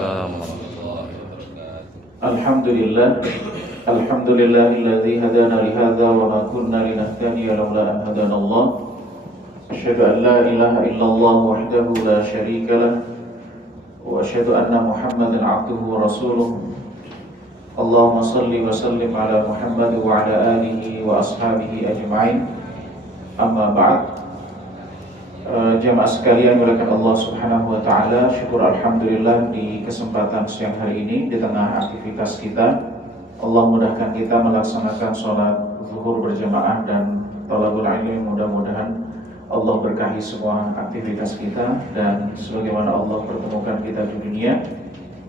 Waalaikumsalam warahmatullahi wabarakatuh. Alhamdulillah, alhamdulillahilladzi hadana lihadza wa ma kunna linahtadiya laula an hadanallah. Asyhadu an la ilaha illallah wahdahu la syarika lah wa asyhadu anna Muhammadan 'abduhu wa rasuluh. Allahumma shalli wa sallim ala Muhammad wa ala alihi wa ashabihi ajma'in. Amma ba'd. Jamaah sekalian mulakan Allah Subhanahu wa taala, syukur alhamdulillah di kesempatan siang hari ini di tengah aktivitas kita Allah mudahkan kita melaksanakan sholat zuhur berjamaah dan thalabul ilmi. Mudah-mudahan Allah berkahi semua aktivitas kita dan sebagaimana Allah pertemukan kita di dunia,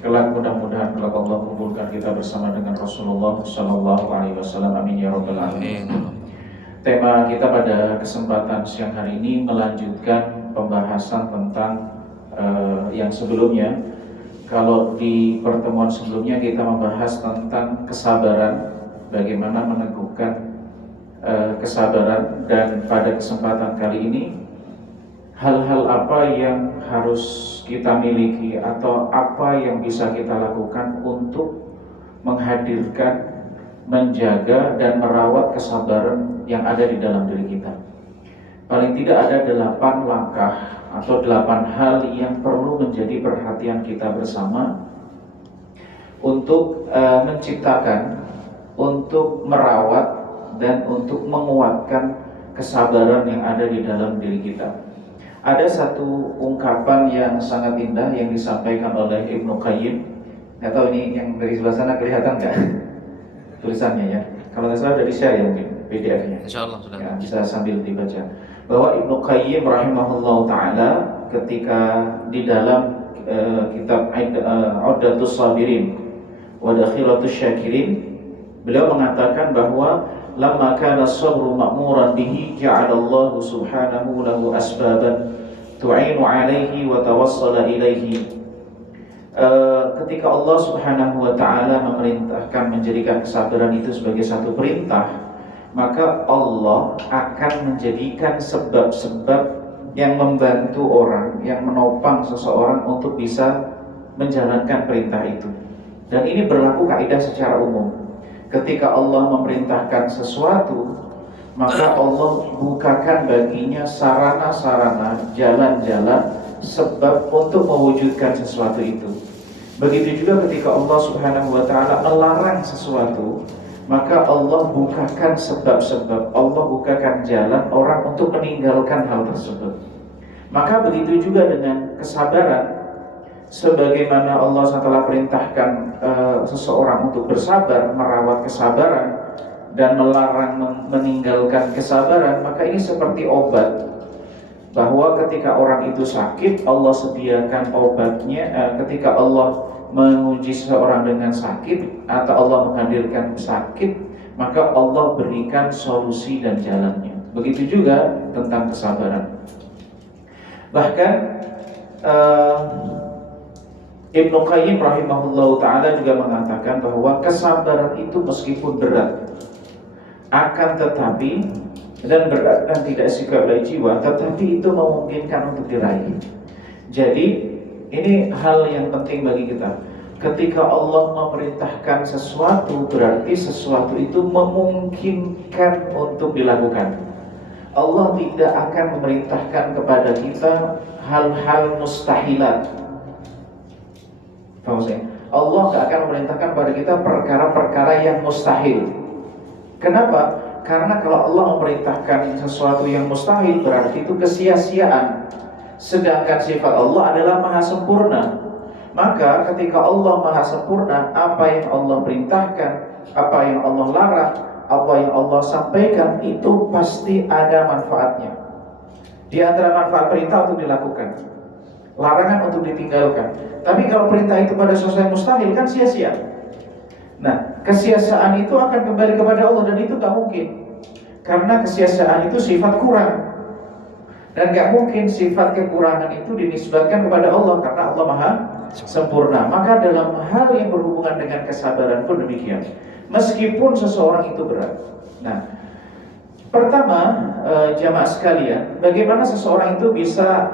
kelak mudah-mudahan kelak Allah kumpulkan kita bersama dengan Rasulullah sallallahu alaihi wasallam. Amin ya rabbal alamin. Tema kita pada kesempatan siang hari ini melanjutkan pembahasan tentang yang sebelumnya. Kalau di pertemuan sebelumnya kita membahas tentang kesabaran, bagaimana meneguhkan kesabaran, dan pada kesempatan kali ini hal-hal apa yang harus kita miliki atau apa yang bisa kita lakukan untuk menghadirkan, menjaga dan merawat kesabaran yang ada di dalam diri kita. Paling tidak ada 8 langkah atau 8 hal yang perlu menjadi perhatian kita bersama untuk menciptakan, untuk merawat dan untuk menguatkan kesabaran yang ada di dalam diri kita. Ada satu ungkapan yang sangat indah yang disampaikan oleh Ibnu Qayyim. Nggak tahu ini yang dari sebelah sana kelihatan nggak tulisannya ya? Kalau nggak salah udah di-share ya mungkin PDF-nya. Insyaallah sudah. Ya, bisa sambil dibaca. Bahwa Ibnu Qayyim rahimahullah taala ketika di dalam kitab Uddatus Sabirin wa Dakhilatus Syakirin, beliau mengatakan bahwa lamma kana as-sabru ma'muran bihi ja'ala Allah subhanahu lahu asbaban tu'inu 'alaihi wa tawassala ilaihi. Ketika Allah Subhanahu wa taala memerintahkan menjadikan kesabaran itu sebagai satu perintah, maka Allah akan menjadikan sebab-sebab yang membantu orang, yang menopang seseorang untuk bisa menjalankan perintah itu. Dan ini berlaku kaidah secara umum. Ketika Allah memerintahkan sesuatu, maka Allah bukakan baginya sarana-sarana, jalan-jalan, sebab untuk mewujudkan sesuatu itu. Begitu juga ketika Allah Subhanahu wa taala melarang sesuatu, maka Allah bukakan sebab-sebab, Allah bukakan jalan orang untuk meninggalkan hal tersebut. Maka begitu juga dengan kesabaran. Sebagaimana Allah telah perintahkan seseorang untuk bersabar, merawat kesabaran, dan melarang meninggalkan kesabaran, maka ini seperti obat. Bahwa ketika orang itu sakit, Allah sediakan obatnya. Ketika Allah menguji seseorang dengan sakit atau Allah menghadirkan sakit, maka Allah berikan solusi dan jalannya. Begitu juga tentang kesabaran. Bahkan Ibnu Qayyim rahimahullah ta'ala juga mengatakan bahwa kesabaran itu meskipun berat, akan tetapi, dan berat dan tidak suka oleh jiwa, tetapi itu memungkinkan untuk diraih. Jadi ini hal yang penting bagi kita. Ketika Allah memerintahkan sesuatu, berarti sesuatu itu memungkinkan untuk dilakukan. Allah tidak akan memerintahkan kepada kita hal-hal mustahilat. Allah tidak akan memerintahkan kepada kita perkara-perkara yang mustahil. Kenapa? Karena kalau Allah memerintahkan sesuatu yang mustahil, berarti itu kesia-siaan. Sedangkan sifat Allah adalah maha sempurna. Maka ketika Allah maha sempurna, apa yang Allah perintahkan, apa yang Allah larang, apa yang Allah sampaikan, itu pasti ada manfaatnya. Di antara manfaat perintah untuk dilakukan, larangan untuk ditinggalkan. Tapi kalau perintah itu pada sesuatu yang mustahil, kan sia-sia. Nah, kesia-siaan itu akan kembali kepada Allah, dan itu gak mungkin. Karena kesia-siaan itu sifat kurang, dan gak mungkin sifat kekurangan itu dinisbatkan kepada Allah, karena Allah maha sempurna. Maka dalam hal yang berhubungan dengan kesabaran pun demikian, meskipun seseorang itu berat. Nah, pertama, jamaah sekalian, bagaimana seseorang itu bisa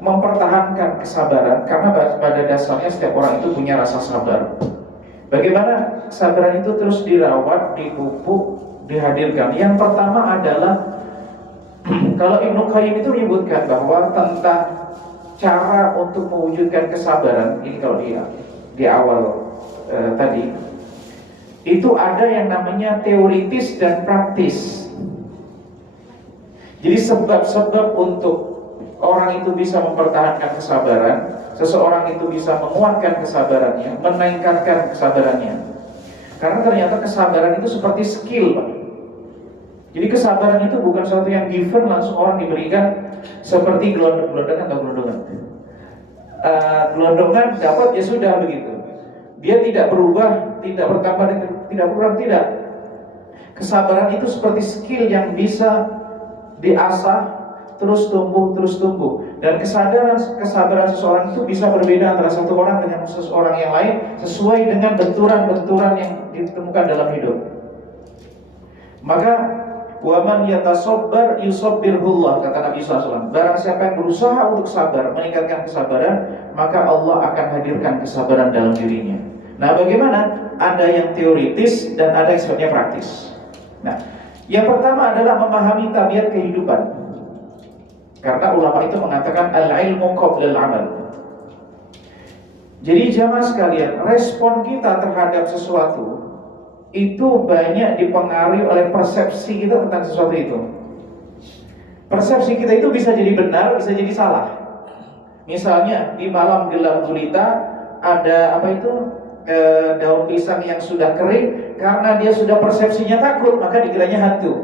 mempertahankan kesabaran? Karena pada pada dasarnya setiap orang itu punya rasa sabar. Bagaimana kesabaran itu terus dirawat, dipupuk, dihadirkan? Yang pertama adalah kalau Ibnu Qayyim itu menyebutkan bahwa tentang cara untuk mewujudkan kesabaran ini, kalau di awal tadi itu ada yang namanya teoritis dan praktis. Jadi sebab-sebab untuk orang itu bisa mempertahankan kesabaran, seseorang itu bisa menguatkan kesabarannya, meningkatkan kesabarannya. Karena ternyata kesabaran itu seperti skill, Pak. Jadi kesabaran itu bukan sesuatu yang given langsung orang diberikan seperti gelondongan atau gelondongan. Gelondongan dapat ya sudah begitu. Dia tidak berubah, tidak bertambah, tidak berkurang, tidak. Kesabaran itu seperti skill yang bisa diasah, terus tumbuh. Dan kesabaran seseorang itu bisa berbeda antara satu orang dengan seseorang yang lain sesuai dengan benturan-benturan yang ditemukan dalam hidup. Maka waman yatasabbar yusabbirhullah, kata Nabi SAW. Barang siapa yang berusaha untuk sabar, meningkatkan kesabaran, maka Allah akan hadirkan kesabaran dalam dirinya. Nah, bagaimana? Ada yang teoritis dan ada yang sifatnya praktis. Nah, yang pertama adalah memahami tabiat kehidupan. Karena ulama itu mengatakan al-ilmu qabla al-amal. Jadi jamaah sekalian, respon kita terhadap sesuatu itu banyak dipengaruhi oleh persepsi kita tentang sesuatu itu. Persepsi kita itu bisa jadi benar, bisa jadi salah. Misalnya di malam gelap gulita ada daun pisang yang sudah kering, karena dia sudah persepsinya takut, maka dikiranya hantu.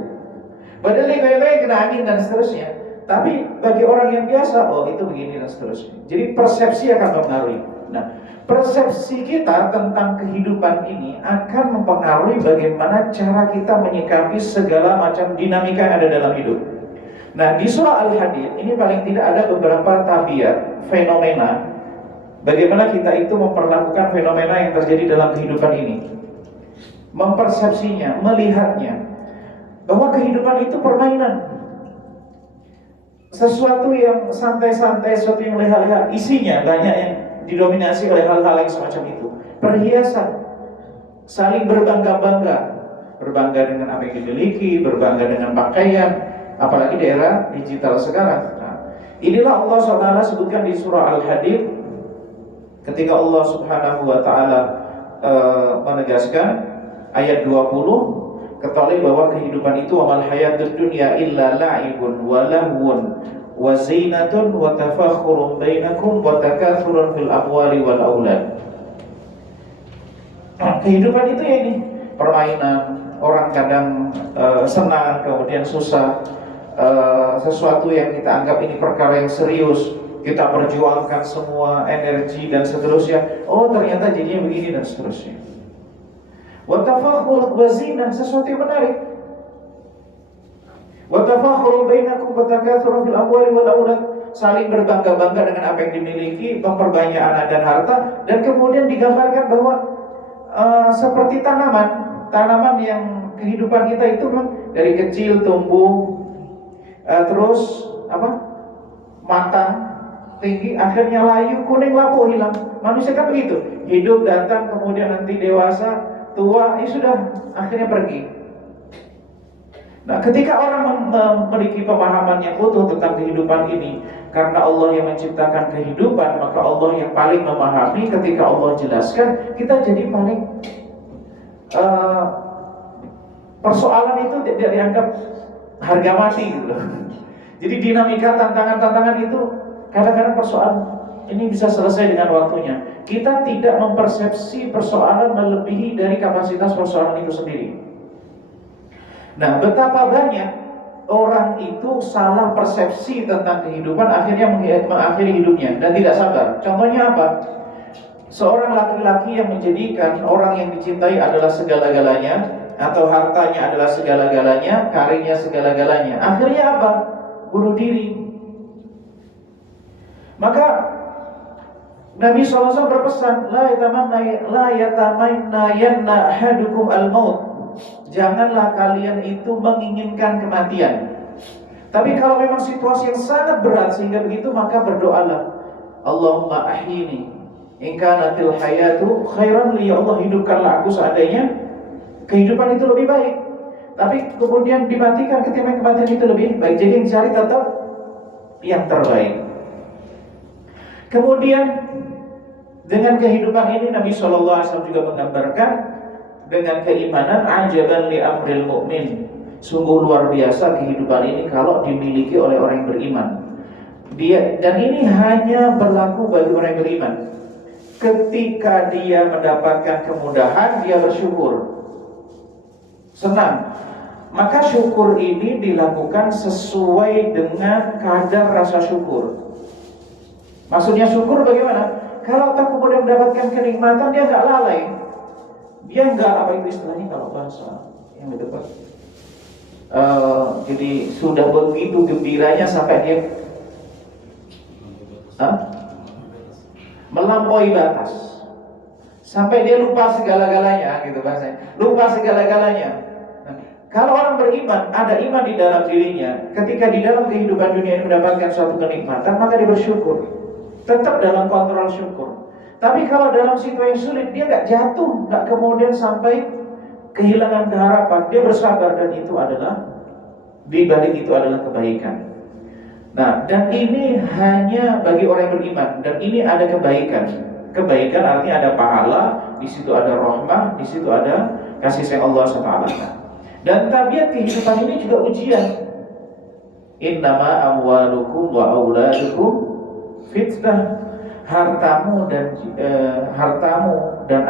Padahal dia kayak kena angin dan seterusnya. Tapi bagi orang yang biasa, oh itu begini dan seterusnya. Jadi persepsi akan mempengaruhi. Nah, persepsi kita tentang kehidupan ini akan mempengaruhi bagaimana cara kita menyikapi segala macam dinamika yang ada dalam hidup. Nah, di surah Al-Hadid ini paling tidak ada beberapa tabiat, fenomena, bagaimana kita itu memperlakukan fenomena yang terjadi dalam kehidupan ini, mempersepsinya, melihatnya, bahwa kehidupan itu permainan, sesuatu yang santai-santai, sesuatu yang leha-leha, isinya banyak yang didominasi oleh hal-hal yang semacam itu. Perhiasan, saling berbangga-bangga, berbangga dengan apa yang dimiliki, berbangga dengan pakaian, apalagi di era digital sekarang. Nah, inilah Allah SWT sebutkan di surah Al-Hadid ketika Allah Subhanahu wa taala menegaskan ayat 20, ketahui bahwa kehidupan itu amal hayatud dunya illa la'ibun wa lahwun wa zinatun wa tafakhurun bainakum wa takathurun fil amwali wal aulad. Kehidupan itu ya ini permainan, orang kadang senang kemudian susah, sesuatu yang kita anggap ini perkara yang serius, kita perjuangkan semua energi dan seterusnya, oh ternyata jadinya begini dan seterusnya. Wa tafakhur wa zinah, sesuatu yang menarik. Wa tafakhur bainakum wa takatsur fil amwali wal aulad, saling berbangga-bangga dengan apa yang dimiliki, memperbanyak anak dan harta, dan kemudian digambarkan bahwa seperti tanaman yang kehidupan kita itu dari kecil tumbuh, terus matang, tinggi, akhirnya layu, kuning, lapu, hilang. Manusia kan begitu, hidup, datang, kemudian nanti dewasa, tua, ini sudah akhirnya pergi. Nah, ketika orang memiliki pemahaman yang utuh tentang kehidupan ini, karena Allah yang menciptakan kehidupan, maka Allah yang paling memahami. Ketika Allah jelaskan, kita jadi paling persoalan itu tidak dianggap harga mati gitu. Jadi dinamika tantangan-tantangan itu kadang-kadang persoalan ini bisa selesai dengan waktunya. Kita tidak mempersepsi persoalan melebihi dari kapasitas persoalan itu sendiri. Nah, betapa banyak orang itu salah persepsi tentang kehidupan, akhirnya mengakhiri hidupnya dan tidak sabar. Contohnya apa? Seorang laki-laki yang menjadikan orang yang dicintai adalah segala-galanya, atau hartanya adalah segala-galanya, karirnya segala-galanya. Akhirnya apa? Bunuh diri. Maka Nabi SAW berpesan, la yatamanna ahadukum al-maut. Janganlah kalian itu menginginkan kematian. Tapi kalau memang situasi yang sangat berat sehingga begitu, maka berdoalah, Allahumma ahyini In kanatil hayatu khairan li, ya Allah hidupkanlah aku seandainya kehidupan itu lebih baik. Tapi kemudian dimatikan ketika kematian itu lebih baik. Jadi yang dicari tetap yang terbaik. Kemudian dengan kehidupan ini Nabi SAW juga menggambarkan dengan keimanan, ajaban li amril mu'min. Sungguh luar biasa kehidupan ini kalau dimiliki oleh orang yang beriman. Dan ini hanya berlaku bagi orang yang beriman. Ketika dia mendapatkan kemudahan, dia bersyukur, senang. Maka syukur ini dilakukan sesuai dengan kadar rasa syukur. Maksudnya syukur bagaimana? Kalau tak kemudian mendapatkan kenikmatan, dia nggak lalai. Dia nggak, apa itu istilahnya kalau bahasa yang lebih tepat, jadi sudah begitu gembiranya sampai dia melampaui batas, sampai dia lupa segala-galanya, gitu bahasanya. Lupa segala-galanya. Nah, kalau orang beriman, ada iman di dalam dirinya, ketika di dalam kehidupan dunia ini mendapatkan suatu kenikmatan, maka dia bersyukur. Tetap dalam kontrol syukur. Tapi kalau dalam situasi yang sulit, dia nggak jatuh, nggak kemudian sampai kehilangan keharapan. Dia bersabar, dan itu adalah, di balik itu adalah kebaikan. Nah, dan ini hanya bagi orang yang beriman. Dan ini ada kebaikan. Kebaikan artinya ada pahala, di situ ada rahmah, di situ ada kasih sayang Allah SWT. Dan tabiat kehidupan ini juga ujian. Innama amwalukum wa auladukum fitnah. Hartamu dan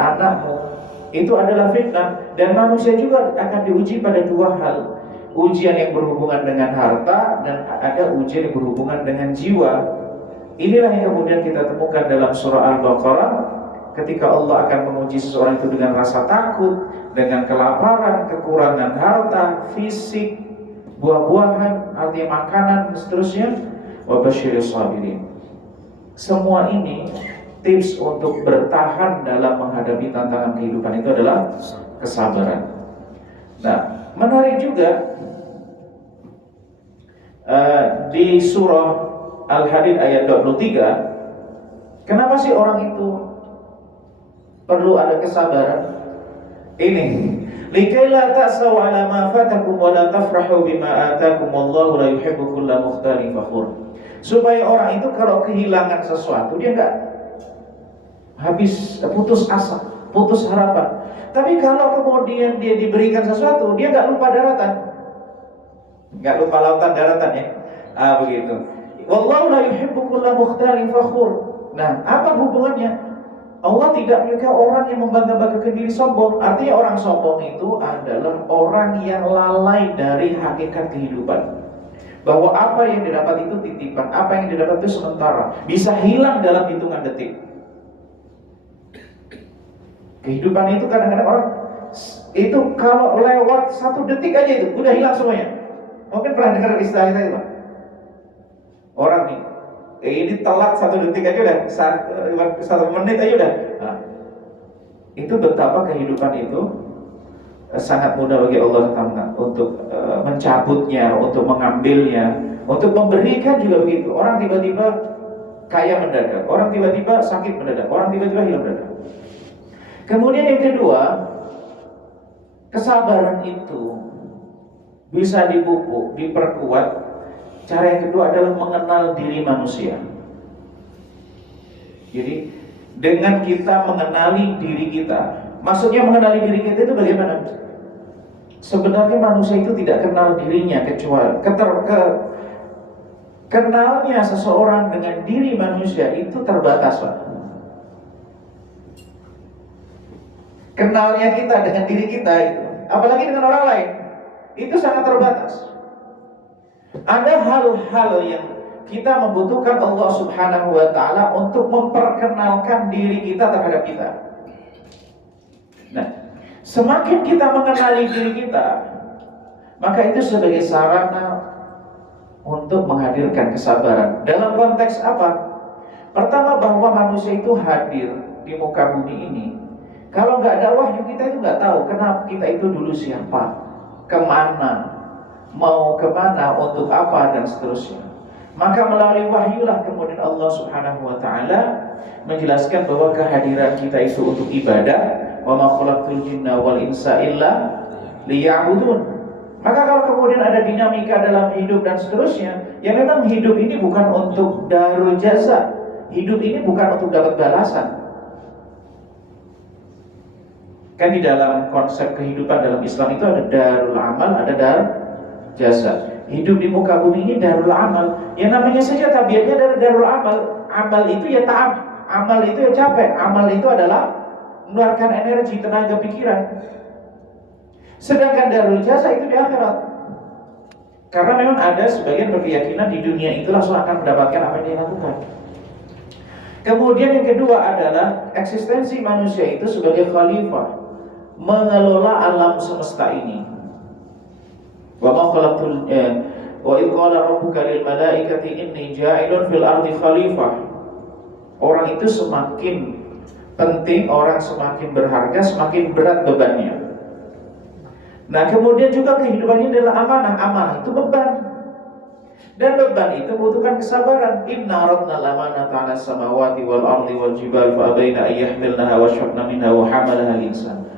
anakmu itu adalah fitnah. Dan manusia juga akan diuji pada dua hal. Ujian yang berhubungan dengan harta, dan ada ujian yang berhubungan dengan jiwa. Inilah yang kemudian kita temukan dalam surah Al-Baqarah, ketika Allah akan menguji seseorang itu dengan rasa takut, dengan kelaparan, kekurangan harta, fisik, buah-buahan, artinya makanan, dan seterusnya. Wa basyiris sabirin. Semua ini tips untuk bertahan dalam menghadapi tantangan kehidupan itu adalah kesabaran. Nah, menarik juga di surah Al-Hadid ayat 23, kenapa sih orang itu perlu ada kesabaran? Ini, likai la ta'saw ala ma fatakum wa la tafrahu bima atakum wallahu la yuhibbu kulla mukhtalin fakhur. Supaya orang itu kalau kehilangan sesuatu, dia enggak habis putus asa, putus harapan. Tapi kalau kemudian dia diberikan sesuatu, dia enggak lupa daratan, enggak lupa lautan daratan, ya. Begitu. Wallahu la yuhibbu kulla mukhtalin fakhur. Nah, apa hubungannya? Allah tidak menyukai orang yang membangga-banggakan diri, sombong. Artinya orang sombong itu adalah orang yang lalai dari hakikat kehidupan. Bahwa apa yang didapat itu titipan, apa yang didapat itu sementara, bisa hilang dalam hitungan detik. Kehidupan itu kadang-kadang orang itu kalau lewat 1 detik aja itu udah hilang semuanya. Mungkin pernah dengar istilah itu, Pak? Orang nih, ini telat 1 detik aja udah, 1 menit aja udah. Nah, itu betapa kehidupan itu sangat mudah bagi Allah untuk mencabutnya, untuk mengambilnya, untuk memberikan juga begitu. Orang tiba-tiba kaya mendadak, orang tiba-tiba sakit mendadak, orang tiba-tiba hilang mendadak. Kemudian yang kedua, kesabaran itu bisa dipupuk, diperkuat. Cara yang kedua adalah mengenal diri manusia. Jadi dengan kita mengenali diri kita, maksudnya mengenali diri kita itu bagaimana? Sebenarnya manusia itu tidak kenal dirinya, kecuali kenalnya seseorang dengan diri manusia itu terbatas, Pak. Kenalnya kita dengan diri kita itu, apalagi dengan orang lain, itu sangat terbatas. Ada hal-hal yang kita membutuhkan Allah Subhanahu wa ta'ala untuk memperkenalkan diri kita terhadap kita. Nah, semakin kita mengenali diri kita, maka itu sebagai sarana untuk menghadirkan kesabaran. Dalam konteks apa? Pertama, bahwa manusia itu hadir di muka bumi ini. Kalau nggak ada wahyu, kita itu nggak tahu kenapa kita itu dulu siapa, kemana, mau kemana, untuk apa, dan seterusnya. Maka melalui wahyulah kemudian Allah Subhanahu wa taala menjelaskan bahwa kehadiran kita itu untuk ibadah. Wa ma khalaqtul jinna wal insa illa liya'budun. Maka kalau kemudian ada dinamika dalam hidup dan seterusnya, ya memang hidup ini bukan untuk darul jaza. Hidup ini bukan untuk dapat balasan. Kan di dalam konsep kehidupan dalam Islam itu ada darul amal, ada darul jaza. Hidup di muka bumi ini darul amal. Yang namanya saja tabiatnya dari darul amal. Amal itu ya ta'ab, amal itu ya capek. Amal itu adalah mengeluarkan energi, tenaga, pikiran. Sedangkan darul jaza itu di akhirat. Karena memang ada sebagian berkeyakinan di dunia itu langsung akan mendapatkan apa yang dia lakukan. Kemudian yang kedua adalah eksistensi manusia itu sebagai khalifah, mengelola alam semesta ini. Wa ma khalaqtul wa idh qala rabbuka lil malaikati inni ja'ilun fil ardi khalifah. Orang itu semakin penting, orang semakin berharga, semakin berat bebannya. Nah, kemudian juga kehidupannya adalah amanah. Amanah itu beban. Dan beban itu membutuhkan kesabaran. Inna aradna al-amanata 'ala samawati wal ardi wal jibali fa abaina an yahmilnaha wa syaqna minha wa hamalaha al-insan.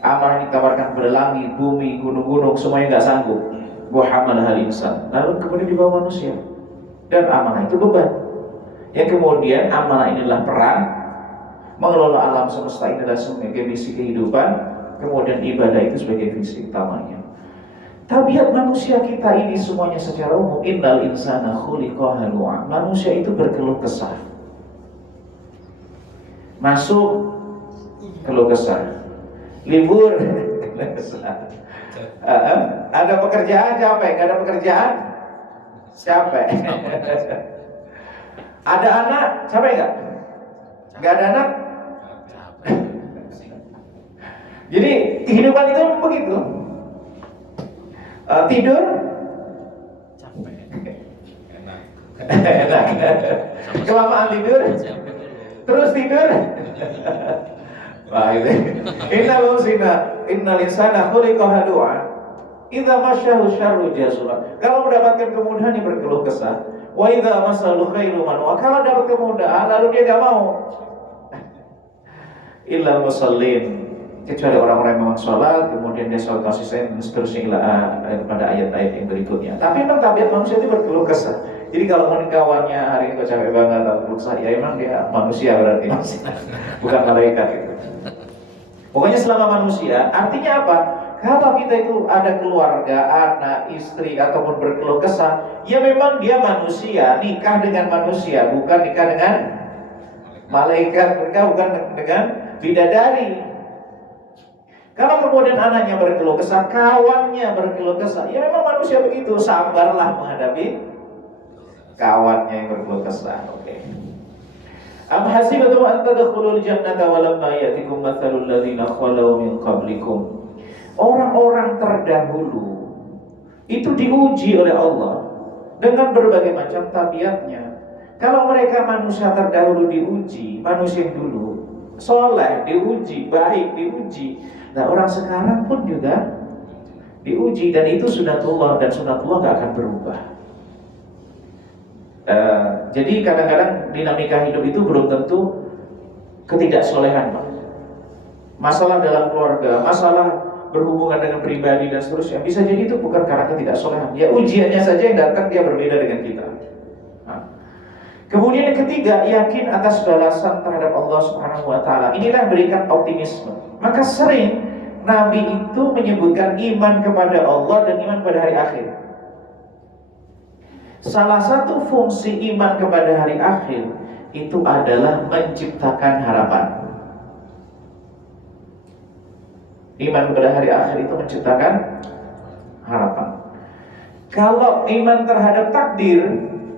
Amanah ditawarkan kepada langit, bumi, gunung-gunung, semuanya enggak sanggup. Wa hamalaha al-insan. Lalu kemudian dibawa manusia. Dan amanah itu beban. Yang kemudian amanah inilah peran mengelola alam semesta ini adalah sebagai misi kehidupan. Kemudian ibadah itu sebagai visi utamanya. Tabiat manusia kita ini semuanya secara umum, innal insana khuliqa halu'a. Manusia itu berkeluh kesah. Masuk keluh kesah. Libur keluh kesah. Ada pekerjaan capek, enggak ada pekerjaan capek. Ada anak capek enggak? Enggak ada anak. Jadi kehidupan itu begitu. Tidur capek, enak. enak. Kelamaan tidur, terus tidur. Wah itu. Innal insana khuliqa halu'a. Idza masyahu syarru jazua. Kalau mendapatkan kemudahan dia berkeluh kesah. Wa idza masalu khairu manwa. Kalau dapat kemudahan lalu dia enggak mau. Illal musallin. Kecuali orang-orang yang memang sholat, kemudian dia sholat konsisten dan seterusnya pada ayat-ayat yang berikutnya. Tapi memang tabiat manusia itu berkeluh kesah. Jadi kalau kawannya hari ini kok capek banget atau keluh kesah, ya emang dia manusia berarti, bukan malaikat gitu. Pokoknya selama manusia, artinya apa? Kalau kita itu ada keluarga, anak, istri ataupun berkeluh kesah, ya memang dia manusia, nikah dengan manusia, bukan nikah dengan malaikat, nikah bukan dengan bidadari. Kalau kemudian anaknya berkeluh kesah, kawannya berkeluh kesah, ya memang manusia begitu, sabarlah menghadapi kawannya yang berkeluh kesah. Oke. Am hasibtum an tadkhulul jannata wa lamma ya'tikum mathalul ladzina khalu min qablikum. Orang-orang terdahulu itu diuji oleh Allah dengan berbagai macam tabiatnya. Kalau mereka manusia terdahulu diuji, manusia yang dulu soleh diuji, baik diuji. Nah orang sekarang pun juga diuji, dan itu sunatullah, dan sunatullah gak akan berubah. Jadi kadang-kadang dinamika hidup itu belum tentu ketidaksolehan. Masalah dalam keluarga, masalah berhubungan dengan pribadi dan seterusnya, bisa jadi itu bukan karena ketidaksolehan. Ya ujiannya saja yang datang dia berbeda dengan kita. Kemudian yang ketiga, yakin atas balasan terhadap Allah Subhanahu wa taala. Inilah yang berikan optimisme. Maka sering Nabi itu menyebutkan iman kepada Allah dan iman pada hari akhir. Salah satu fungsi iman kepada hari akhir itu adalah menciptakan harapan. Iman kepada hari akhir itu menciptakan harapan. Kalau iman terhadap takdir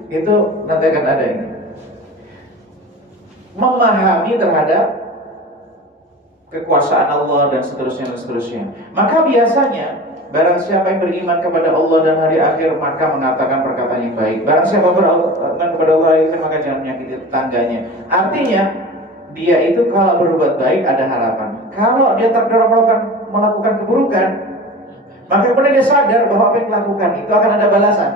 itu nanti akan ada ini. Memahami terhadap kekuasaan Allah dan seterusnya. Maka biasanya barang siapa yang beriman kepada Allah dan hari akhir maka mengatakan perkataan yang baik. Barang siapa beriman kepada Allah maka jangan menyakiti tetangganya. Artinya dia itu kalau berbuat baik ada harapan. Kalau dia terdorong melakukan keburukan, maka kemudian dia sadar bahwa apa yang dilakukan itu akan ada balasan.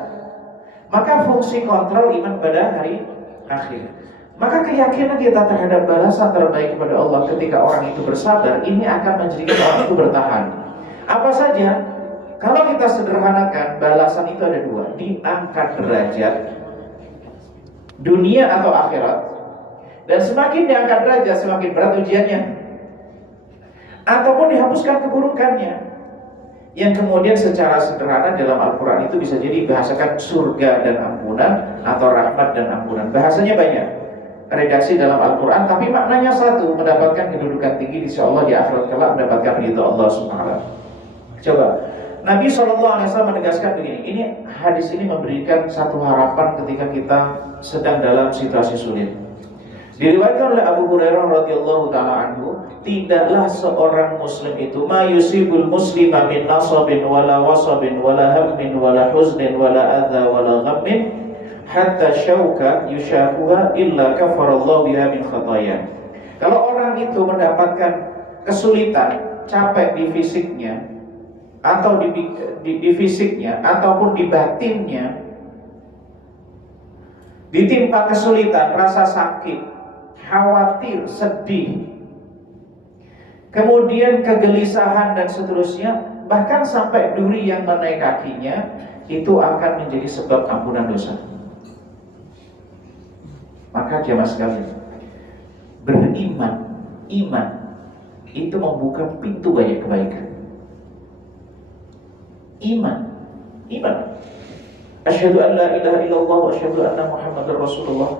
Maka fungsi kontrol iman pada hari akhir. Maka keyakinan kita terhadap balasan terbaik kepada Allah ketika orang itu bersabar, ini akan menjadikan orang itu bertahan. Apa saja? Kalau kita sederhanakan, balasan itu ada dua. Diangkat derajat, dunia atau akhirat. Dan semakin diangkat derajat, semakin berat ujiannya. Ataupun dihapuskan keburukannya. Yang kemudian secara sederhana dalam Al-Quran itu bisa jadi bahasakan surga dan ampunan atau rahmat dan ampunan. Bahasanya banyak redaksi dalam Al-Quran, tapi maknanya satu, mendapatkan kedudukan tinggi di sisi Allah di akhirat kelak, mendapatkan ridha Allah Subhanahu. Coba Nabi SAW menegaskan begini. Ini hadis ini memberikan satu harapan ketika kita sedang dalam situasi sulit. Diriwayatkan oleh Abu Hurairah radhiyallahu taala anhu, tidaklah seorang muslim itu mayusibul muslima min nasabin wala wasabin wala hammin wala huznin wala adza wala ghammin hatta syauka yushakuha illa kafarallahu biha min khataya. Kalau orang itu mendapatkan kesulitan, capek di fisiknya atau di fisiknya ataupun di batinnya, ditimpa kesulitan, rasa sakit, khawatir, sedih, kemudian kegelisahan dan seterusnya, bahkan sampai duri yang menaik kakinya, itu akan menjadi sebab ampunan dosa. Maka jemaah sekalian, beriman, iman itu membuka pintu banyak kebaikan. Iman asyhadu an la ilaha illallah wa asyhadu anna muhammadar rasulullah,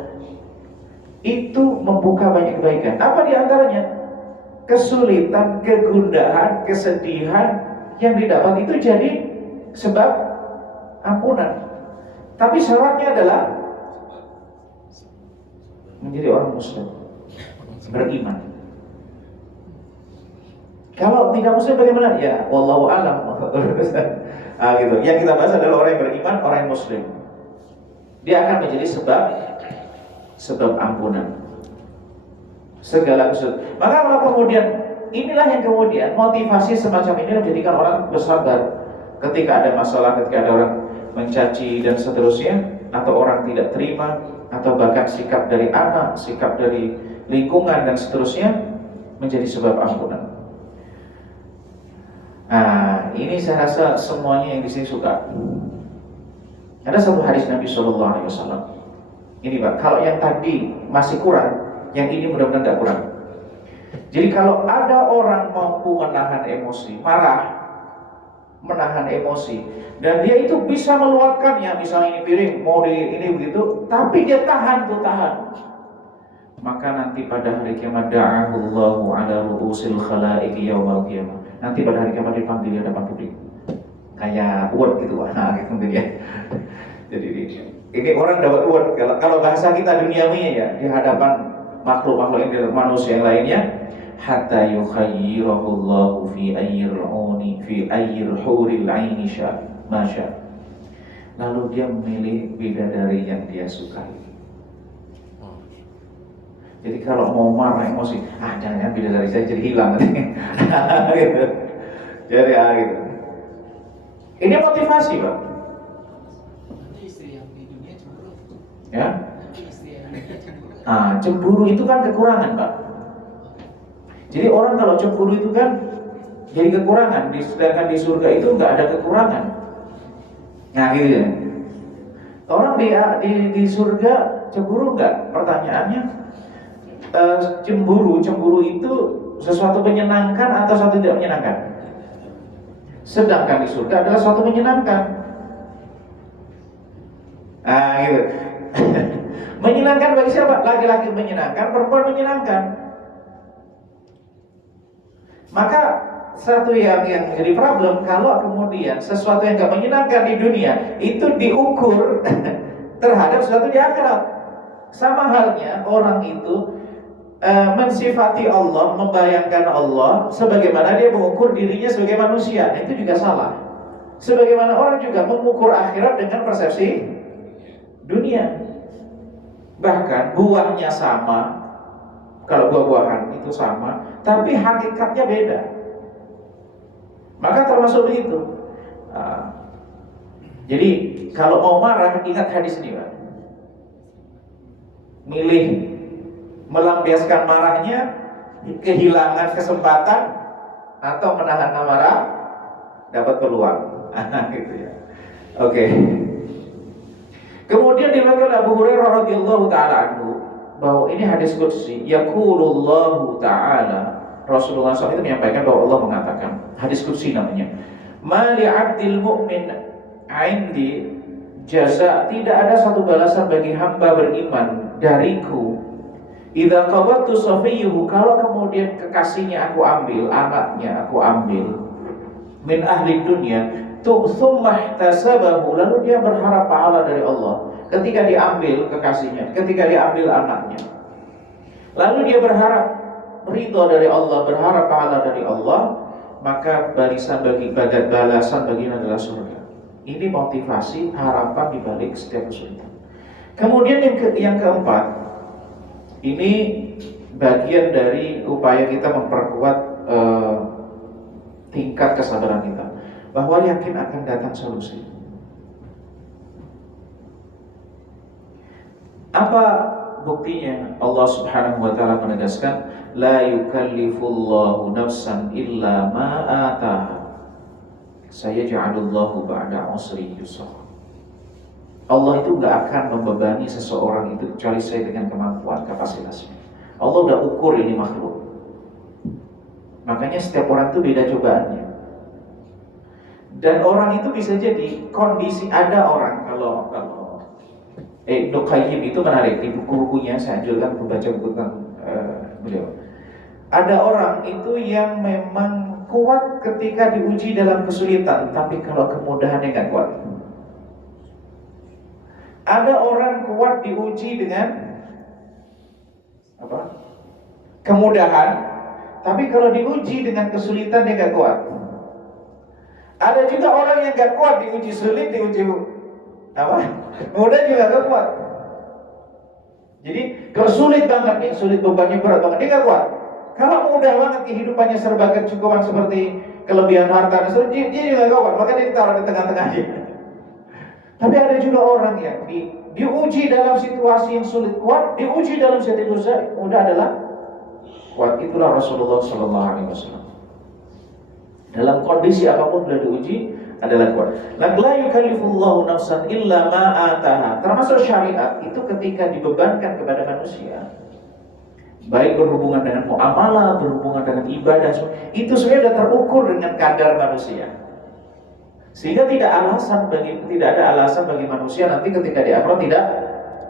itu membuka banyak kebaikan. Apa diantaranya? Kesulitan, kegundahan, kesedihan yang didapat itu jadi sebab ampunan. Tapi syaratnya adalah menjadi orang muslim, beriman. Kalau tidak muslim bagaimana? Ya, wallahu a'lam. Gitu. Yang kita bahas adalah orang yang beriman, orang yang muslim. Dia akan menjadi sebab ampunan segala kesulitan. Maka kalau kemudian inilah yang kemudian motivasi semacam ini menjadikan orang bersabar ketika ada masalah, ketika ada orang mencaci dan seterusnya, atau orang tidak terima, atau bahkan sikap dari anak, sikap dari lingkungan dan seterusnya, menjadi sebab ampunan. Nah, ini saya rasa semuanya yang di sini suka. Ada satu hadis Nabi SAW. Ini Pak, kalau yang tadi masih kurang, yang ini mudah-mudahan tidak kurang. Jadi kalau ada orang mampu menahan emosi, marah, menahan emosi, dan dia itu bisa meluapkannya, misalnya ini piring, mau ini begitu, tapi dia tahan, maka nanti pada hari kiamat da'ahullahu ala ru'usil khalaiqi yaumal qiyamah. Nanti pada hari kiamat dipanggil di hadapan publik. Kayak award gitu, gitu dia. Jadi ini orang dapat award. Kalau bahasa kita duniawinya ya, di hadapan makhluk-makhluk yang manusia yang lainnya, hatta yukhayyirahullahu fi ayyir huril aini masya. Lalu dia memilih bidadari yang dia sukai. Jadi kalau mau marah emosi, jangan bidadari saya jadi hilang gitu. Jadi gitu. Ini motivasi Pak. Ya? Cemburu itu kan kekurangan Pak. Jadi orang kalau cemburu itu kan jadi kekurangan, sedangkan di surga itu nggak ada kekurangan. Nah gitu ya. Orang di surga cemburu nggak? Pertanyaannya, cemburu itu sesuatu menyenangkan atau sesuatu tidak menyenangkan? Sedangkan di surga adalah sesuatu menyenangkan. Gitu. Menyenangkan bagi siapa? Laki-laki menyenangkan, perempuan menyenangkan. Maka satu yang menjadi problem, kalau kemudian sesuatu yang gak menyenangkan di dunia itu diukur terhadap sesuatu di akhirat. Sama halnya orang itu mensifati Allah, membayangkan Allah sebagaimana dia mengukur dirinya sebagai manusia. Itu juga salah. Sebagaimana orang juga mengukur akhirat dengan persepsi dunia. Bahkan buahnya sama, kalau buah-buahan itu sama, tapi hakikatnya beda. Maka termasuk begitu. Jadi kalau mau marah, ingat hadis ini Pak. Milih melampiaskan marahnya, kehilangan kesempatan, atau menahan amarah, dapat peluang. Gitu ya. Oke. Kemudian diriwayatkan Abu Hurairah radhiyallahu taala anhu bahwa ini hadis qudsi, yaqulullahu taala, Rasulullah SAW itu menyampaikan bahwa Allah mengatakan, hadis qudsi namanya, "Ma li 'abdil mu'min 'indi jaza", tidak ada satu balasan bagi hamba beriman dariku, idza qabattu safiyyuhu, kalau kemudian kekasihnya aku ambil, anaknya aku ambil, min ahli dunia, tsumma ihtasabahu, lalu dia berharap pahala dari Allah ketika diambil kekasihnya, ketika diambil anaknya, lalu dia berharap ridha dari Allah, berharap pahala dari Allah, maka balasan baginya adalah surga. Ini motivasi, harapan di balik setiap kesulitan. Kemudian yang keempat, ini bagian dari upaya kita memperkuat tingkat kesabaran kita, bahwa yakin akan datang solusi. Apa buktinya? Allah Subhanahu wa taala menegaskan, la yukallifullahu nafsan illa ma ataha, sayaj'alullahu ba'da usri yusra. Allah itu gak akan membebani seseorang itu kecuali sesuai dengan kemampuan, kapasitasnya. Allah udah ukur ini makhluk. Makanya setiap orang itu beda cobaannya. Dan orang itu bisa jadi kondisi, ada orang kalau Ibnu Qayyim itu menarik di buku-bukunya, saya anjurkan membaca buku tentang beliau. Ada orang itu yang memang kuat ketika diuji dalam kesulitan, tapi kalau kemudahannya nggak kuat. Ada orang kuat diuji dengan kemudahan, tapi kalau diuji dengan kesulitan dia nggak kuat. Ada juga orang yang nggak kuat diuji sulit, diuji mudah juga nggak kuat. Jadi kalau sulit banget nih, sulit bebannya berat banget, dia nggak kuat. Kalau mudah banget kehidupannya serba kecukupan seperti kelebihan harta, dia juga nggak kuat. Maka dia ditaruh di tengah-tengahnya. Tapi ada juga orang yang diuji dalam situasi yang sulit kuat, diuji dalam situasi mudah adalah kuat. Itulah Rasulullah SAW. Dalam kondisi apapun beliau diuji adalah kuat. La yukallifullahu nafsan illa ma ataha. Termasuk syariat itu ketika dibebankan kepada manusia, baik berhubungan dengan muamalah, berhubungan dengan ibadah, itu sebenarnya sudah terukur dengan kadar manusia. Sehingga tidak ada alasan bagi manusia nanti ketika di akhirat tidak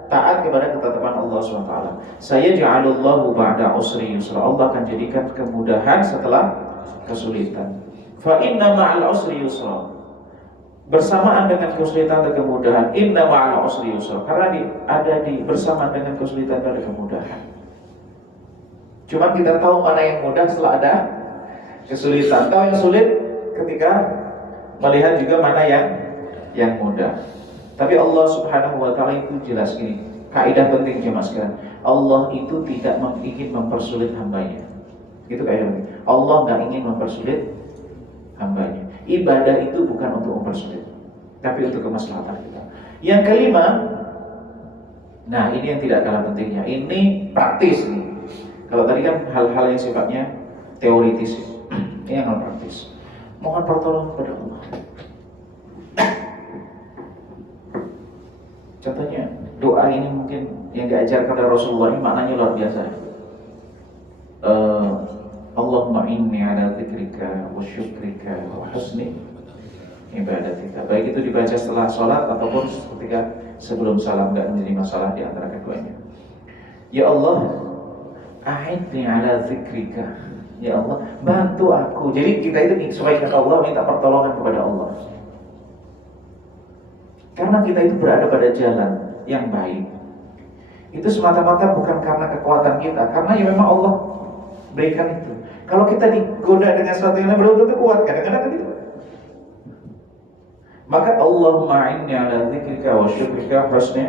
taat kepada ketetapan Allah SWT. Saya ja'alullahu ba'da usri yusra. Allah akan jadikan kemudahan setelah kesulitan. Fa inna ma'al usri yusra. Bersamaan dengan kesulitan dan kemudahan, inna ma'al usri yusra. Karena ada bersamaan dengan kesulitan dan kemudahan. Cuma kita tahu mana yang mudah setelah ada kesulitan. Tahu yang sulit ketika melihat juga mana yang mudah. Tapi Allah Subhanahu wa taala itu jelas gini, kaidah penting jemaah sekalian. Allah itu tidak ingin mempersulit hambanya. Itu kaidah penting. Allah enggak ingin mempersulit hambanya. Ibadah itu bukan untuk mempersulit, tapi untuk kemaslahatan kita. Yang kelima, nah ini yang tidak kalah pentingnya. Ini praktis nih. Kalau tadi kan hal-hal yang sifatnya teoritis, ini yang non praktis. Mohon pertolongan kepada Allah. Contohnya doa ini mungkin yang diajarkan oleh Rasulullah ini maknanya luar biasa. Allahumma inni ala dzikrika wa syukrika wa husni ibadatika. Baik itu dibaca setelah sholat ataupun ketika sebelum salam, tidak menjadi masalah di antara keduanya. Ya Allah, a'inni ala dzikrika. Ya Allah, bantu aku. Jadi kita itu supaya kata Allah minta pertolongan kepada Allah. Karena kita itu berada pada jalan yang baik. Itu semata-mata bukan karena kekuatan kita, karena ya memang Allah berikan itu. Kalau kita digoda dengan sesuatu yang belum tentu kuat, kadang-kadang gitu. Maka Allahumma inni ala dzikrika wa syukrika husni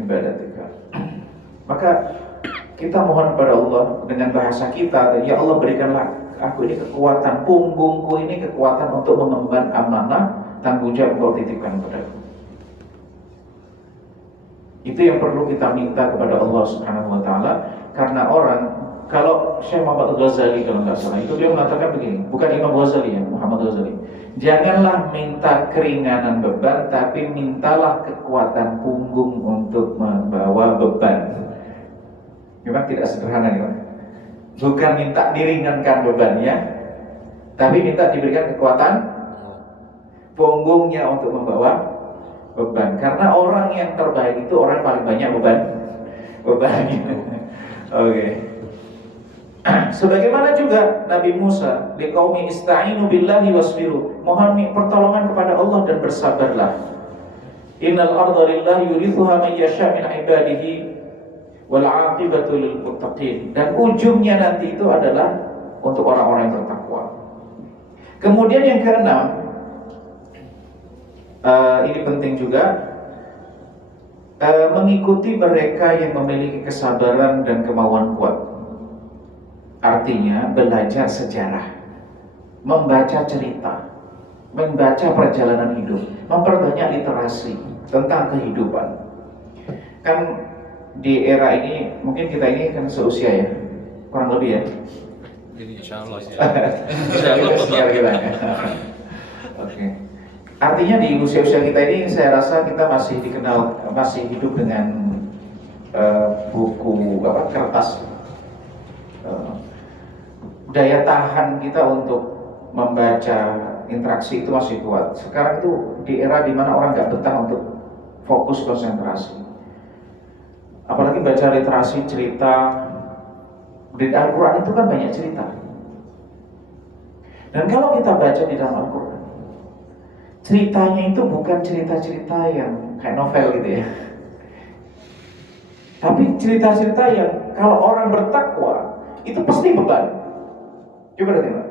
ibadatika. Maka kita mohon kepada Allah dengan bahasa kita, ya Allah berikanlah aku ini kekuatan, punggungku ini kekuatan untuk mengemban amanah tanggung jawab Engkau titipkan kepadaku. Itu yang perlu kita minta kepada Allah Subhanahu wa taala, karena orang, kalau Syekh Muhammad Ghazali kalau nggak salah itu dia mengatakan begini, bukan Imam Ghazali ya, Muhammad Ghazali. Janganlah minta keringanan beban, tapi mintalah kekuatan punggung untuk membawa beban. Memang tidak sederhana ya. Bukan minta diringankan bebannya, tapi minta diberikan kekuatan punggungnya untuk membawa beban. Karena orang yang terbaik itu orang paling banyak bebannya. Oke. Sebagaimana juga Nabi Musa, liqaumi ista'inu billahi wasbiru, mohon pertolongan kepada Allah dan bersabarlah. Innal arda lillahi yurithuha man yasha min ibadihi wal 'aqibatu lil muttaqin. Dan ujungnya nanti itu adalah untuk orang-orang yang bertakwa. Kemudian yang keenam, ini penting juga, mengikuti mereka yang memiliki kesabaran dan kemauan kuat. Artinya belajar sejarah, membaca cerita, membaca perjalanan hidup, memperbanyak literasi tentang kehidupan. Kan di era ini, mungkin kita ini kan seusia ya, kurang lebih ya. Insya Allah ya. Usia kita ya. Oke. Artinya di usia-usia kita ini, saya rasa kita masih dikenal, masih hidup dengan buku kertas. Daya tahan kita untuk membaca interaksi itu masih kuat. Sekarang itu di era dimana orang nggak betah untuk fokus konsentrasi. Apalagi baca literasi, cerita. Di Al-Quran itu kan banyak cerita. Dan kalau kita baca di dalam Al-Quran, ceritanya itu bukan cerita-cerita yang kayak novel gitu ya. Tapi cerita-cerita yang kalau orang bertakwa itu pasti beban. Coba tengok.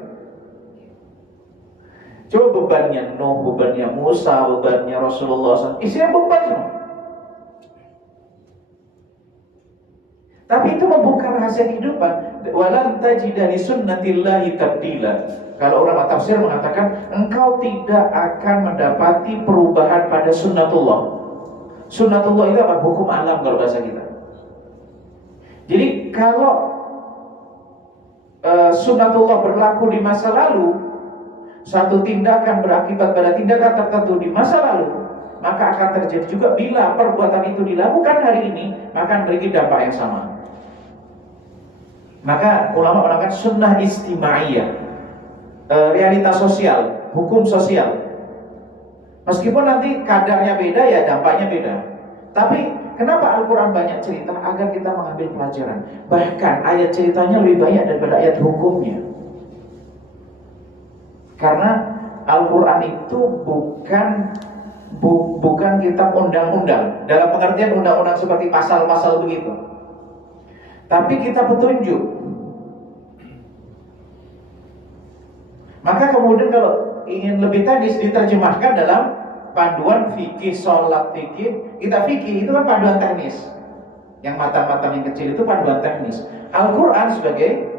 Coba bebannya Nuh, bebannya Musa, bebannya Rasulullah SAW, isinya beban semua. Tapi itu membuka rahasia kehidupan. Walan tajida li sunnatillahi tabdila. Kalau ulama tafsir mengatakan, engkau tidak akan mendapati perubahan pada sunnatullah. Sunnatullah itu apa? Hukum alam kalau bahasa kita. Jadi kalau sunnatullah berlaku di masa lalu, satu tindakan berakibat pada tindakan tertentu di masa lalu, maka akan terjadi juga bila perbuatan itu dilakukan hari ini, maka akan memiliki dampak yang sama. Maka ulama mengatakan sunnah istimaiyah, realitas sosial, hukum sosial. Meskipun nanti kadarnya beda ya dampaknya beda. Tapi kenapa Al-Quran banyak cerita? Agar kita mengambil pelajaran. Bahkan ayat ceritanya lebih banyak daripada ayat hukumnya. Karena Al-Quran itu bukan kitab undang-undang, dalam pengertian undang-undang seperti pasal-pasal begitu, tapi kitab petunjuk. Maka kemudian kalau ingin lebih teknis diterjemahkan dalam panduan fikih, sholat fikih, kita fikih itu kan panduan teknis. Yang matang-matang yang kecil itu panduan teknis. Al-Quran sebagai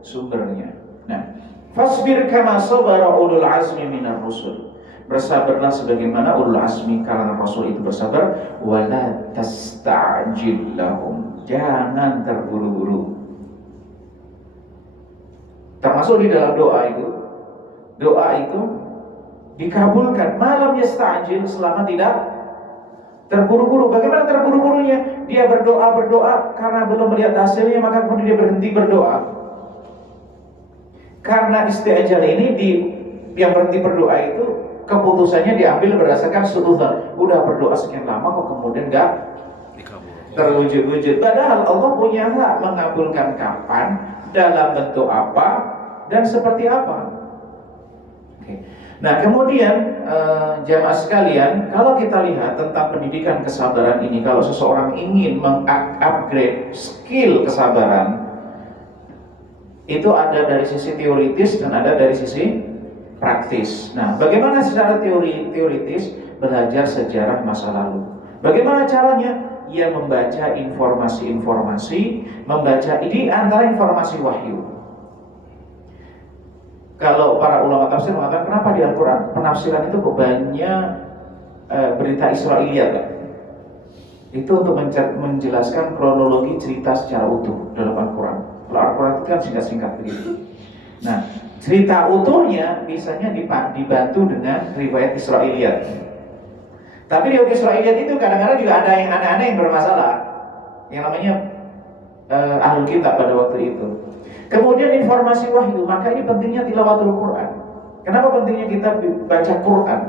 sumbernya. Nah, fasbir kama sabara ulul azmi minar rusul. Bersabarlah sebagaimana ulul azmi kalangan rasul itu bersabar. Wala tasta'jil lahum. Jangan terburu-buru. Termasuk di dalam doa itu dikabulkan malam yasta'jil, selama tidak terburu-buru. Bagaimana terburu-burunya? Dia berdoa karena belum melihat hasilnya, maka kemudian dia berhenti berdoa. Karena isti'jal ini yang berhenti berdoa itu keputusannya diambil berdasarkan suudzon. Udah berdoa sekian lama kok kemudian enggak terwujud-wujud. Padahal Allah punya hak mengabulkan kapan, dalam bentuk apa, dan seperti apa. Nah kemudian jamaah sekalian, kalau kita lihat tentang pendidikan kesabaran ini, kalau seseorang ingin mengupgrade skill kesabaran, itu ada dari sisi teoritis dan ada dari sisi praktis. Nah, bagaimana secara teoritis? Belajar sejarah masa lalu. Bagaimana caranya? Ia membaca informasi-informasi, membaca ini antara informasi wahyu. Kalau para ulama tafsir mengatakan kenapa di Al-Quran penafsiran itu kok banyak berita Israiliyat kan? Itu untuk menjelaskan kronologi cerita secara utuh dalam Al-Quran. Kalau Al-Quran itu kan singkat-singkat begitu. Nah, cerita utuhnya biasanya dibantu dengan riwayat Israiliyat. Tapi riwayat Israiliyat itu kadang-kadang juga ada yang aneh-aneh yang bermasalah, yang namanya Ahlul Kitab pada waktu itu. Kemudian informasi wahyu, maka ini pentingnya tilawatul Quran. Kenapa pentingnya kita baca Quran?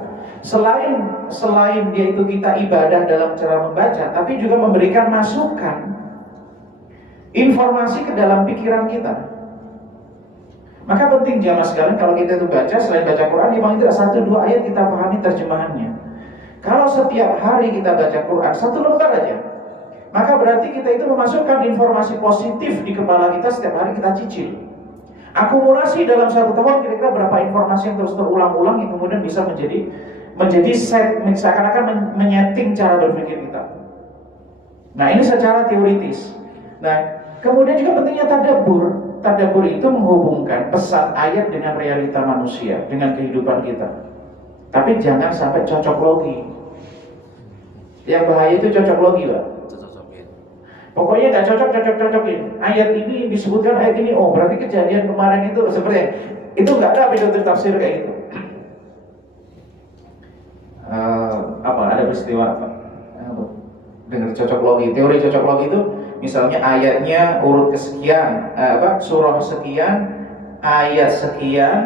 Selain dia itu kita ibadah dalam cara membaca, tapi juga memberikan masukan informasi ke dalam pikiran kita. Maka penting jamaah sekalian kalau kita itu baca, selain baca Quran, paling tidak 1-2 ayat kita pahami terjemahannya. Kalau setiap hari kita baca Quran 1 lembar aja, maka berarti kita itu memasukkan informasi positif di kepala kita setiap hari kita cicil. Akumulasi dalam 1 tahun kira-kira berapa informasi yang terus terulang-ulang yang kemudian bisa menjadi set, seakan-akan menyeting cara berpikir kita. Nah, ini secara teoritis. Nah, kemudian juga pentingnya tadabbur. Tadabbur itu menghubungkan pesan ayat dengan realita manusia, dengan kehidupan kita. Tapi jangan sampai cocok logi. Yang bahaya itu cocok logi, Pak. Pokoknya nggak cocok-cocokin. Ayat ini disebutkan ayat ini, oh berarti kejadian kemarin itu seperti itu nggak ada metode tafsir kayak gitu. Ada peristiwa apa? Dengan cocok logi, teori cocok logi itu misalnya ayatnya urut kesekian, surah sekian, ayat sekian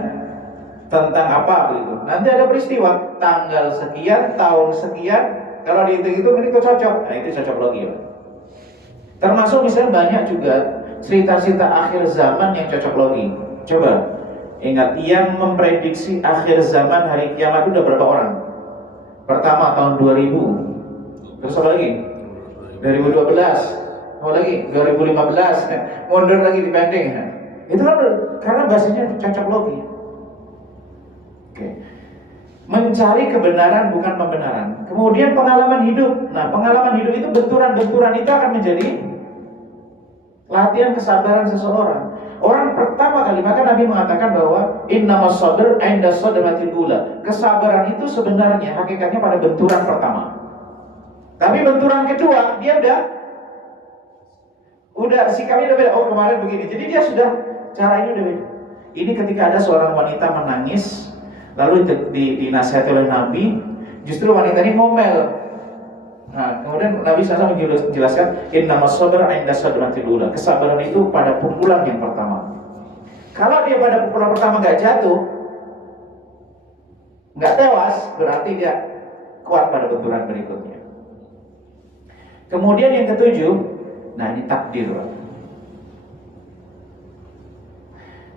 tentang apa begitu. Nanti ada peristiwa tanggal sekian, tahun sekian, kalau dihitung-hitung ini cocok. Nah, itu cocok logi, ya. Termasuk misalnya banyak juga cerita-cerita akhir zaman yang cocok logi. Coba ingat, yang memprediksi akhir zaman hari kiamat itu udah berapa orang? Pertama tahun 2000. Terus apa lagi? 2012. Apa lagi? 2015. Mundur lagi dibanding. Itu kan karena bahasanya cocok logi. Oke. Mencari kebenaran bukan pembenaran. Kemudian pengalaman hidup. Nah, pengalaman hidup itu benturan-benturan itu akan menjadi latihan kesabaran seseorang. Orang pertama kali, maka Nabi mengatakan bahwa innamas sabr 'inda sadmatil ula. Kesabaran itu sebenarnya hakikatnya pada benturan pertama. Tapi benturan kedua dia udah sikapnya udah beda. Oh, kemarin begini. Jadi dia sudah cara ini udah beda. Ini ketika ada seorang wanita menangis, lalu dinasihati oleh Nabi, justru wanita ini ngomel. Nah, kemudian Nabi SAW menjelaskan innamas sabr 'inda sadmatil ula. Kesabaran itu pada pukulan yang pertama. Kalau dia pada pukulan pertama nggak jatuh, nggak tewas, berarti dia kuat pada benturan berikutnya. Kemudian yang ketujuh, nah ini takdir.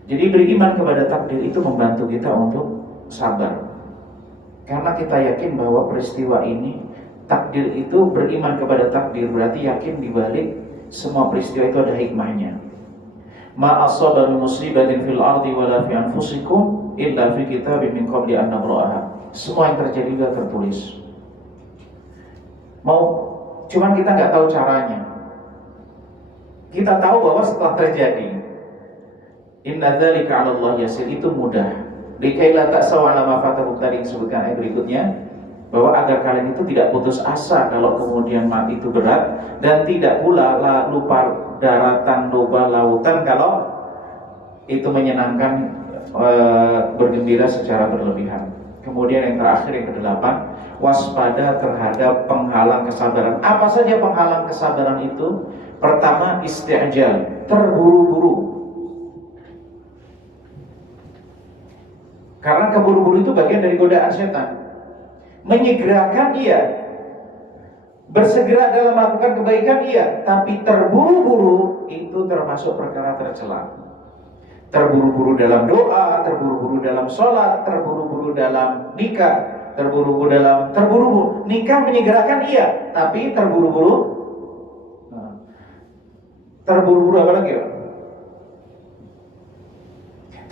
Jadi beriman kepada takdir itu membantu kita untuk sabar. Karena kita yakin bahwa peristiwa ini, takdir itu, beriman kepada takdir berarti yakin dibalik semua peristiwa itu ada hikmahnya. Ma asaba min musibatin fil ardi wala fi anfusikum illa fi kitabim min qabli an nabra'aha. Semua yang terjadi sudah tertulis. Cuman kita nggak tahu caranya. Kita tahu bahwa setelah terjadi, inna dzalika 'ala Allah yasir, itu mudah. Likaila ta'saw 'ala ma fatakum, tadi disebutkan ayat berikutnya, bahwa agar kalian itu tidak putus asa kalau kemudian mati itu berat, dan tidak pula lupa daratan, lupa lautan kalau itu menyenangkan, bergembira secara berlebihan. Kemudian yang terakhir, yang ke-8, waspada terhadap penghalang kesabaran. Apa saja penghalang kesabaran itu? Pertama, isti'jal, terburu-buru. Karena keburu-buru itu bagian dari godaan setan. Menyegerakan iya, bersegera dalam melakukan kebaikan iya, tapi terburu-buru itu termasuk perkara tercela. Terburu-buru dalam doa, terburu-buru dalam sholat, terburu-buru dalam nikah, terburu-buru nikah menyegerakan iya, tapi terburu-buru apa lagi ya?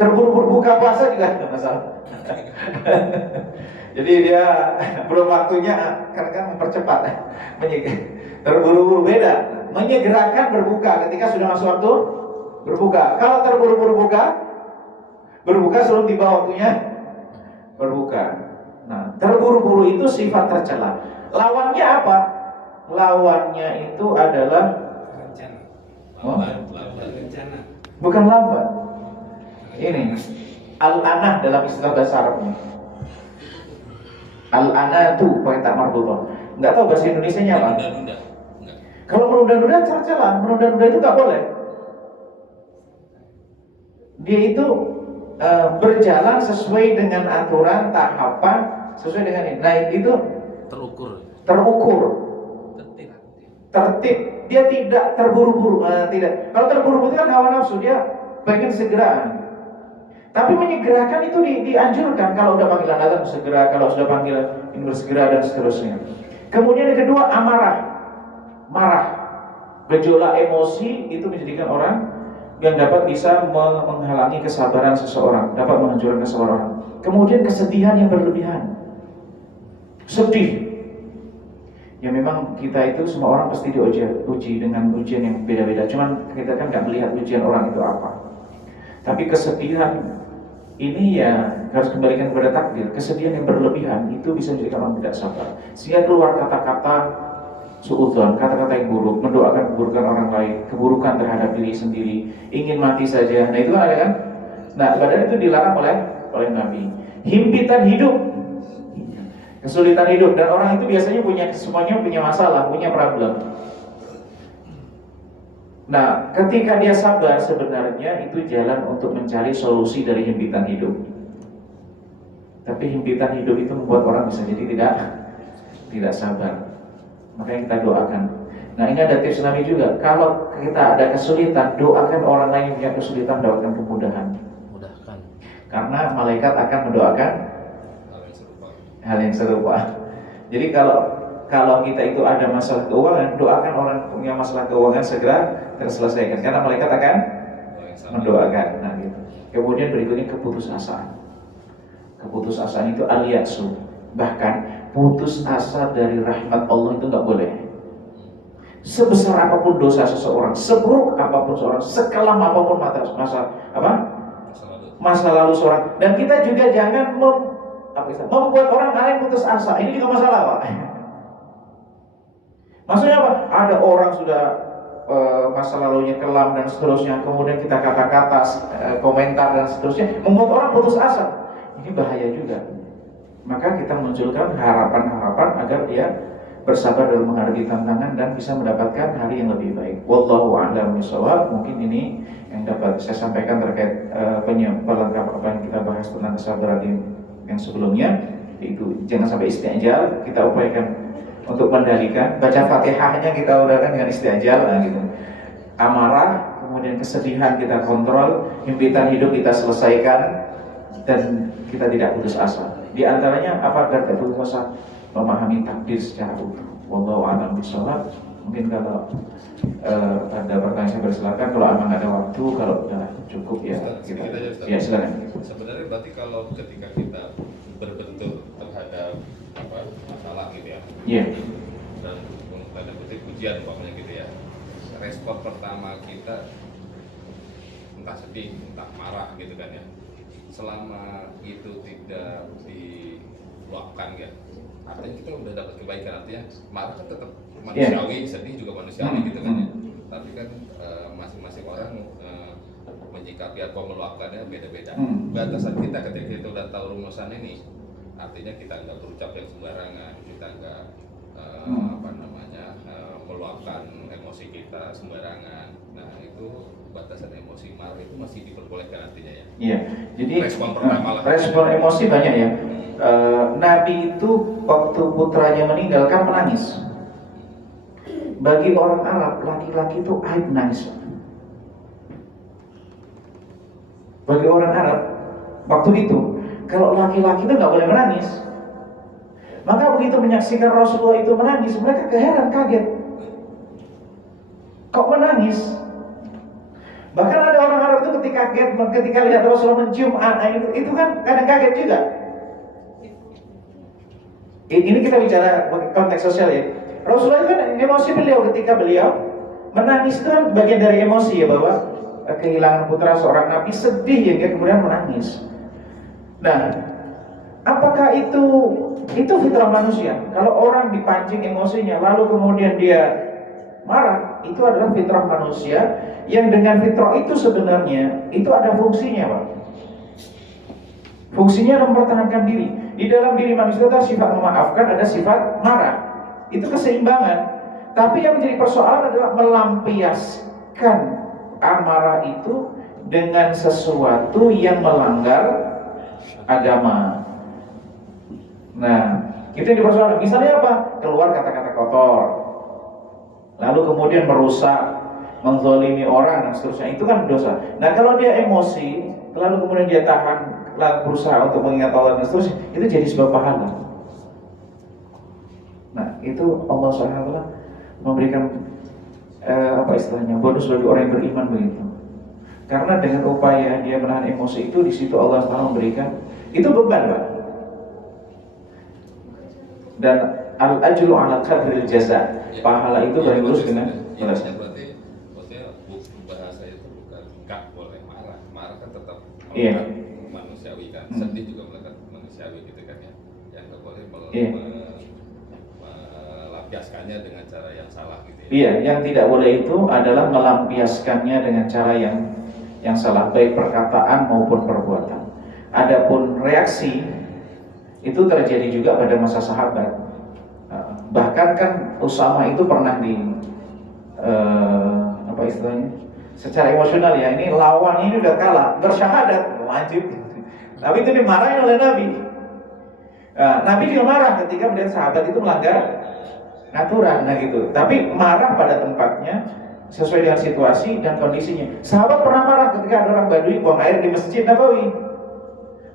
Terburu-buru buka puasa juga ada masalah. Jadi dia belum waktunya, kan mempercepat. Terburu-buru beda. Menyegerakan berbuka ketika sudah masuk waktu berbuka. Kalau terburu-buru buka, Berbuka sebelum tiba waktunya berbuka. Nah, terburu-buru itu sifat tercela. Lawannya apa? Lawannya itu adalah rencana. Rencana. bukan lambat. Ini al-anah dalam istilah bahasa Arabnya. Al-anah itu pakai tak marbutah. Enggak tahu bahasa Indonesianya apa? Nunda-nunda. Enggak. Kalau menunda-nunda tercela. Menunda-nunda itu enggak boleh. Dia itu berjalan sesuai dengan aturan, tahapan, sesuai dengan ini. Nah, itu Terukur. tertib. Dia tidak terburu-buru, tidak. Kalau terburu-buru itu kan hawa nafsu, dia pengen segera. Tapi menyegerakan itu dianjurkan. Kalau udah panggilan azan segera, kalau sudah panggilan ini bersegera dan seterusnya. Kemudian yang kedua, amarah, marah, gejolak emosi itu menjadikan orang yang dapat bisa menghalangi kesabaran seseorang, dapat menghancurkan seseorang. Kemudian kesedihan yang berlebihan, sedih. Ya memang kita itu semua orang pasti diuji dengan ujian yang beda-beda. Cuman kita kan nggak melihat ujian orang itu apa. Tapi kesedihan ini ya harus kembalikan kepada takdir. Kesedihan yang berlebihan itu bisa menjadikan orang tidak sabar, sehingga keluar kata-kata suudzon, kata-kata yang buruk, mendoakan keburukan orang lain, keburukan terhadap diri sendiri, ingin mati saja. Nah itu kan ada kan? Nah padahal itu dilarang oleh Nabi. Himpitan hidup, kesulitan hidup, dan orang itu biasanya semuanya punya masalah, punya problem. Nah, ketika dia sabar sebenarnya itu jalan untuk mencari solusi dari himpitan hidup. Tapi himpitan hidup itu membuat orang bisa jadi tidak sabar. Makanya kita doakan. Nah, ini ada tips Nabi juga. Kalau kita ada kesulitan, doakan orang lain yang punya kesulitan, doakan kemudahan. Mudahkan. Karena malaikat akan mendoakan hal yang serupa. Jadi kalau kita itu ada masalah keuangan, doakan orang punya masalah keuangan segera terselesaikan, karena malaikat akan mendoakan. Nah, gitu. Kemudian berikutnya keputusasaan. Keputusasaan itu al-ya'su. Bahkan putus asa dari rahmat Allah itu nggak boleh. Sebesar apapun dosa seseorang, seburuk apapun seseorang, sekelam apapun masa lalu seorang, dan kita juga jangan membuat orang lain putus asa. Ini juga masalah, Pak. Maksudnya apa? Ada orang sudah masa lalunya kelam dan seterusnya, kemudian kita kata-kata, komentar dan seterusnya, membuat orang putus asa. Ini bahaya juga. Maka kita munculkan harapan-harapan agar dia bersabar dalam menghadapi tantangan dan bisa mendapatkan hari yang lebih baik. Wallahu a'lam bishawab. Mungkin ini yang dapat saya sampaikan terkait pelengkap apa yang kita bahas tentang kesabaran yang sebelumnya. Itu jangan sampai isti'jal, kita upayakan untuk mendalikan, baca Fatihahnya kita udahakan dengan isti'jal, gitu. Amarah, kemudian kesedihan kita kontrol, himpitan hidup kita selesaikan, dan kita tidak putus asa. Di antaranya apa agar tidak putus asa? Memahami takdir secara utuh. Wallahu a'lam bishawab. Mungkin kalau ada pertanyaan saya bersilakan. Kalau memang ada waktu, kalau sudah cukup ya kita. Ya silakan. Sebenarnya berarti kalau ketika kita berbentur terhadap masalah gitu ya. Iya. Dan tanda kutip ujian umpamanya gitu ya. Respon pertama kita entah sedih, entah marah gitu kan ya. Selama itu tidak diluapkan kan, artinya kita udah dapat kebaikan. Artinya marah kan tetap manusiawi, sedih juga manusiawi gitu kan ya. Tapi kan masing-masing orang menyikapi atau meluapkannya beda-beda. Batasan kita ketika kita udah tahu rumusan ini, artinya kita nggak berucap yang sembarangan, kita nggak meluapkan emosi kita sembarangan. Nah itu batasan emosi marah itu masih diperbolehkan artinya ya. Iya. Jadi respon pertama lah. Respon emosi banyak ya. Nabi itu waktu putranya meninggal kan menangis. Bagi orang Arab, laki-laki itu aib menangis. Bagi orang Arab waktu itu, kalau laki-laki itu nggak boleh menangis. Maka begitu menyaksikan Rasulullah itu menangis, mereka keheran, kaget. Kok menangis? Bahkan ada orang Arab itu ketika lihat Rasulullah mencium anak itu kan kadang kaget juga. Ini kita bicara konteks sosial ya. Rasulullah itu kan emosi beliau ketika beliau menangis itu kan bagian dari emosi ya, bahwa kehilangan putra seorang nabi, sedih ya, dia kemudian menangis. Nah, apakah itu fitrah manusia? Kalau orang dipancing emosinya lalu kemudian dia marah, itu adalah fitrah manusia yang dengan fitrah itu sebenarnya itu ada fungsinya, Pak. Fungsinya mempertahankan diri. Di dalam diri manusia ada sifat memaafkan, ada sifat marah. Itu keseimbangan. Tapi yang menjadi persoalan adalah melampiaskan amarah itu dengan sesuatu yang melanggar agama. Nah, itu yang dipersoalkan. Misalnya apa? Keluar kata-kata kotor, lalu kemudian merusak, menzalimi orang dan seterusnya, itu kan dosa. Nah, kalau dia emosi, lalu kemudian dia tahan, lalu berusaha untuk mengingat Allah dan seterusnya, itu jadi sebuah pahala. Nah, itu Allah SWT memberikan bonus bagi orang yang beriman begitu. Karena dengan upaya dia menahan emosi itu, di situ Allah SWT memberikan itu beban, Pak. Dan al-ajru ala qadril jaza. Pahala itu berurus dengan jelasnya. Berarti maksudnya bahasa itu bukan enggak boleh marah. Marah kan tetap manusiawi kan. Sedih juga melekat manusiawi gitu kan ya. Yang enggak boleh melampiaskannya dengan cara yang salah gitu ya. Iya, yang tidak boleh itu adalah melampiaskannya dengan cara yang salah, baik perkataan maupun perbuatan. Adapun reaksi itu terjadi juga pada masa sahabat. Bahkan kan Usama itu pernah secara emosional ya, ini lawan ini udah kalah, bersyahadat wajib, tapi itu dimarahin oleh Nabi. Nabi juga marah ketika melihat sahabat itu melanggar aturan, nah gitu. Tapi marah pada tempatnya sesuai dengan situasi dan kondisinya. Sahabat pernah marah ketika ada orang Badui buang air di Masjid Nabawi,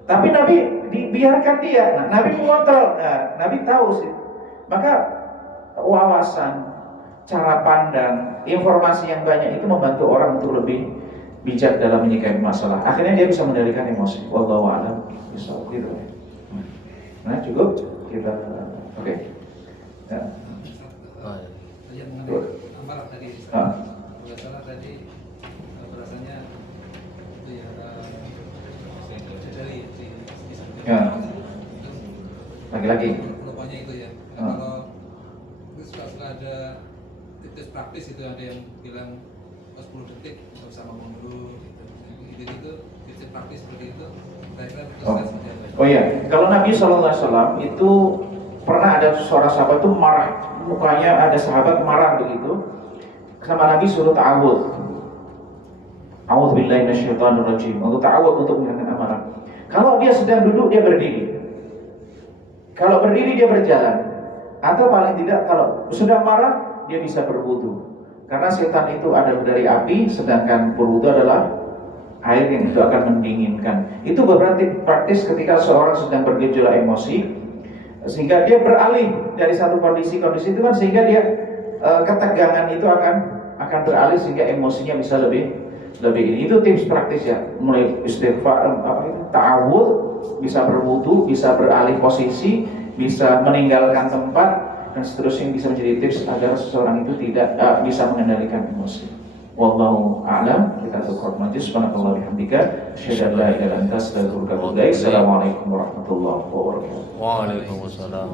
tapi Nabi dibiarkan dia. Nah, Nabi mengontrol. Nah, Nabi tahu sih. Maka wawasan, cara pandang, informasi yang banyak itu membantu orang untuk lebih bijak dalam menyikapi masalah. Akhirnya dia bisa mengendalikan emosi. Wallahu a'lam bishawab gitu. Nah, cukup kita oke. Ya. Yang mengenai amarah tadi, nggak salah tadi berasanya itu ya dari lagi-lagi. Rupanya itu ya. Kalau itu suka ada tips praktis itu, ada yang bilang 10 detik nggak usah ngomong dulu gitu. Itu tips praktis seperti itu. Oh iya, kalau Nabi SAW itu pernah ada seorang sahabat itu marah, mukanya ada sahabat marah begitu, sama Nabi suruh ta'awudz. A'udzubillahi minasyaitonirrajim. Untuk ta'awudz, untuk menghilangkan amarah. Kalau dia sedang duduk, dia berdiri. Kalau berdiri, dia berjalan. Atau paling tidak kalau sudah marah, dia bisa berwudu. Karena setan itu adalah dari api, sedangkan berwudu adalah air yang itu akan mendinginkan. Itu berarti praktis ketika seorang sedang bergejolak emosi, sehingga dia beralih dari satu kondisi itu kan, sehingga dia ketegangan itu akan beralih sehingga emosinya bisa lebih ini. Itu tips praktis ya, mulai istighfar, ta'awudz, bisa berwudu, bisa beralih posisi, bisa meninggalkan tempat dan seterusnya, bisa menjadi tips agar seseorang itu tidak bisa mengendalikan emosi. Wallahu a'lam. Kita tutup majlis. Subhanallahi bihamdika, asyhadu an la ilaha illa anta, astaghfiruka wa atubu ilaik. Assalamualaikum warahmatullahi wabarakatuh. Waalaikumsalam.